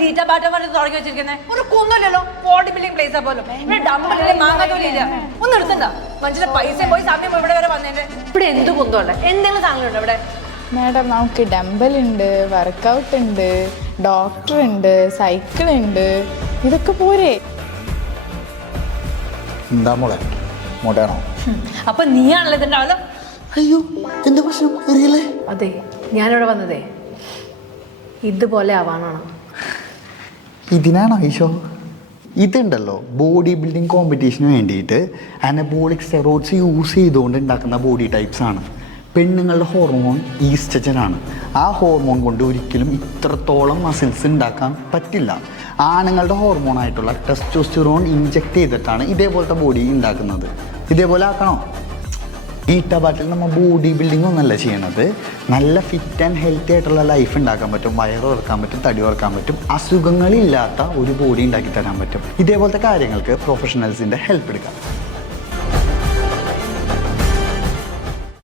Theta batta പറഞ്ഞ് തുടങ്ങി വെച്ചിരിക്കുന്നത്? ഒരു കുന്നില്ലല്ലോ, ബോഡി ബിൽഡിംഗ് പ്ലേസാ പോലും. ഇവിടെ ഡമ്പില്ല, മാങ്ങാത്തോലില്ല, ഒന്നും എടുത്തണ്ട. മനുഷ്യന്റെ പൈസ പോയി സമയം ഇവിടെ വരെ വന്നേന്റെ. ഇവിടെ എന്ത് കുന്തമുണ്ട്? എന്തെങ്കിലും സാധനങ്ങളുണ്ട് ഇവിടെ? മാഡം, നമുക്ക് ഡംബൽ ഉണ്ട്, വർക്കൗട്ട് ഉണ്ട്, ഡോക്ടർ ഉണ്ട്, സൈക്കിൾ ഉണ്ട്, ഇതൊക്കെ പോരെ? എന്താ മോളെ, മോട്ടാണോ? അപ്പൊ നീയാണല്ലോ ഇതിന്റെ ആള്. അയ്യോ, എന്താ പ്രശ്നം അറിയില്ലേ? അതെ, ഞാനിവിടെ വന്നതേ ഇതുപോലെ ആവാനാണ്. ഇതിനാണോ ഈശോ? ഇതുണ്ടല്ലോ, ബോഡി ബിൽഡിംഗ് കോമ്പറ്റീഷന് വേണ്ടിയിട്ട് അനബോളിക് സ്റ്റെറോയിഡ്സ് യൂസ് ചെയ്തുകൊണ്ട് ഉണ്ടാക്കുന്ന ബോഡി ടൈപ്സ് ആണ്. പെണ്ണുങ്ങളുടെ ഹോർമോൺ ഈസ്ട്രജൻ ആണ്. ആ ഹോർമോൺ കൊണ്ട് ഒരിക്കലും ഇത്രത്തോളം മസിൽസ് ഉണ്ടാക്കാൻ പറ്റില്ല. ആണുങ്ങളുടെ ഹോർമോണായിട്ടുള്ള ടെസ്റ്റോസ്റ്റിറോൺ ഇഞ്ചെക്ട് ചെയ്തിട്ടാണ് ഇതേപോലത്തെ ബോഡി ഉണ്ടാക്കുന്നത്. ഇതേപോലെ ആക്കണോ? ഈട്ടബാറ്റിൽ നമ്മൾ ബോഡി ബിൽഡിംഗ് ഒന്നല്ല ചെയ്യണത്. നല്ല ഫിറ്റ് ആൻഡ് ഹെൽത്തി ആയിട്ടുള്ള ലൈഫ് ഉണ്ടാക്കാൻ പറ്റും. വയറ് ഓർക്കാൻ പറ്റും, തടി ഓർക്കാൻ പറ്റും, അസുഖങ്ങളില്ലാത്ത ഒരു ബോഡി ഉണ്ടാക്കി തരാൻ പറ്റും. ഇതേപോലത്തെ കാര്യങ്ങൾക്ക് പ്രൊഫഷണൽസിൻ്റെ ഹെൽപ്പ് എടുക്കാം.